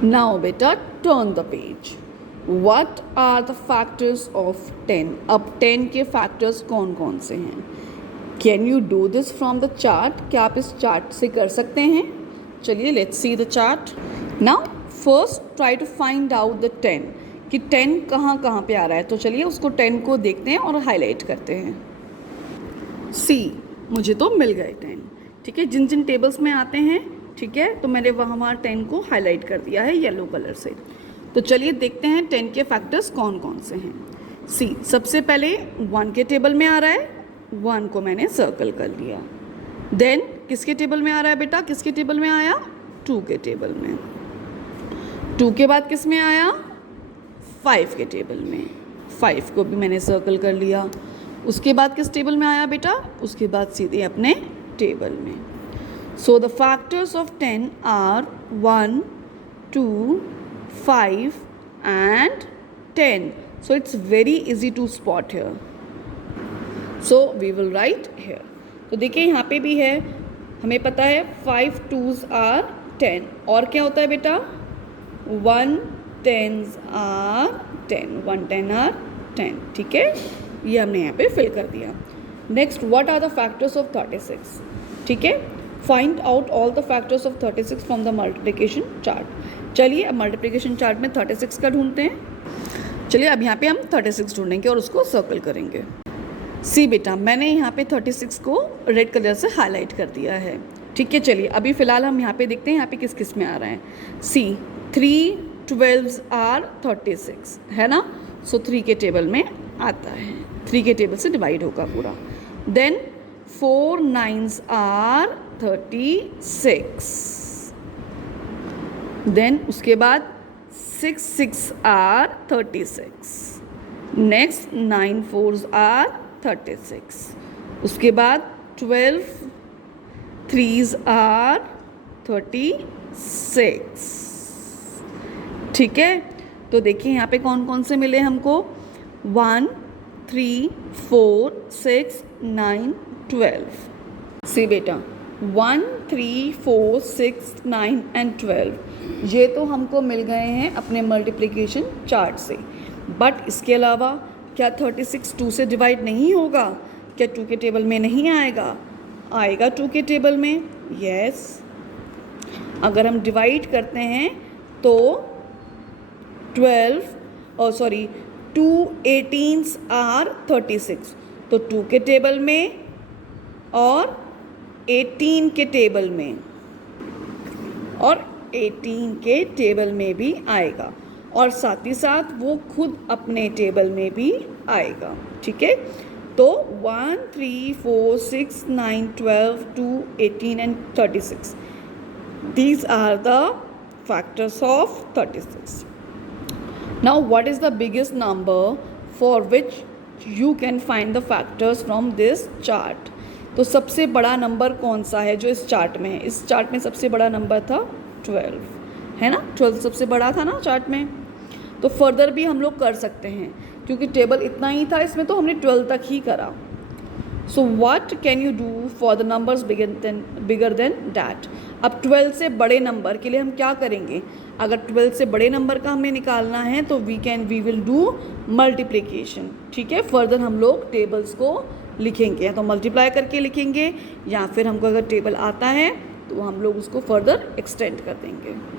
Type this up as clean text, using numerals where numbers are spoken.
Now beta turn the page. What are the factors of 10? अब 10 के factors कौन कौन से हैं? Can you do this from the chart? क्या आप इस chart से कर सकते हैं? चलिए let's see the chart. Now first try to find out the 10 कि 10 कहाँ कहाँ पे आ रहा है. तो चलिए उसको 10 को देखते हैं और हाईलाइट करते हैं. सी मुझे तो मिल गए 10. ठीक है, जिन जिन टेबल्स में आते हैं, ठीक है, तो मैंने वहाँ 10 को हाईलाइट कर दिया है येलो कलर से. तो चलिए देखते हैं 10 के फैक्टर्स कौन कौन से हैं. सी सबसे पहले 1 के टेबल में आ रहा है, 1 को मैंने सर्कल कर लिया. देन किसके टेबल में आ रहा है बेटा? किसके टेबल में आया? 2 के टेबल में. 2 के बाद किस में आया? 5 के टेबल में. 5 को भी मैंने सर्कल कर लिया. उसके बाद किस टेबल में आया बेटा? उसके बाद सीधे अपने टेबल में. So the factors of 10 are 1, 2, 5 and 10. So it's very easy to spot here. So we will write here. तो देखिए यहाँ पे भी है, हमें पता है 5 2s are 10. और क्या होता है बेटा? 1 10s are 10. 1 10 are 10. ठीक है, ये हमने यहाँ पे फिल कर दिया. Next, what are the factors of 36? ठीक है, find out all the factors of 36 from the multiplication chart. चलिए अब मल्टीप्लिकेशन चार्ट में 36 का ढूंढते हैं. चलिए अब यहाँ पे हम 36 ढूंढेंगे और उसको सर्कल करेंगे. सी बेटा मैंने यहाँ पे 36 को रेड कलर से हाईलाइट कर दिया है. ठीक है, चलिए अभी फ़िलहाल हम यहाँ पे देखते हैं यहाँ पे किस किस में आ रहा है. सी 3 12s आर 36 है ना. सो 3 के टेबल में आता है, 3 के टेबल से डिवाइड होगा पूरा. Then 4 9s are 36. देन उसके बाद 6 6 आर 36. Next 9 4s are 36. उसके बाद 12 3s आर 36. ठीक है, तो देखिए यहाँ पे कौन कौन से मिले हमको. 1 3 4 6 9 12. सी बेटा 1 3 4 6 9 एंड 12 ये तो हमको मिल गए हैं अपने मल्टीप्लिकेशन चार्ट से. बट इसके अलावा क्या 36 2 से डिवाइड नहीं होगा? क्या 2 के टेबल में नहीं आएगा? आएगा 2 के टेबल में. यस, अगर हम डिवाइड करते हैं तो 2 18s आर 36. तो 2 के टेबल में और 18 के टेबल में और 18 के टेबल में भी आएगा, और साथ ही साथ वो खुद अपने टेबल में भी आएगा. ठीक है, तो 1 3 4 6 9 12 2 18 and 36 these are the factors of 36. Now what is the biggest number for which you can find the factors from this chart? तो सबसे बड़ा नंबर कौन सा है जो इस चार्ट में है? इस चार्ट में सबसे बड़ा नंबर था 12, है ना. 12 सबसे बड़ा था ना चार्ट में. तो फर्दर भी हम लोग कर सकते हैं क्योंकि टेबल इतना ही था इसमें, तो हमने 12 तक ही करा. So what can you do for the numbers bigger than that? अब 12 से बड़े नंबर के लिए हम क्या करेंगे? अगर 12 से बड़े नंबर का हमें निकालना है तो वी विल डू मल्टीप्लिकेशन. ठीक है, फर्दर हम लोग टेबल्स को लिखेंगे, या तो मल्टीप्लाई करके लिखेंगे, या फिर हमको अगर टेबल आता है तो हम लोग उसको फर्दर एक्सटेंड कर देंगे.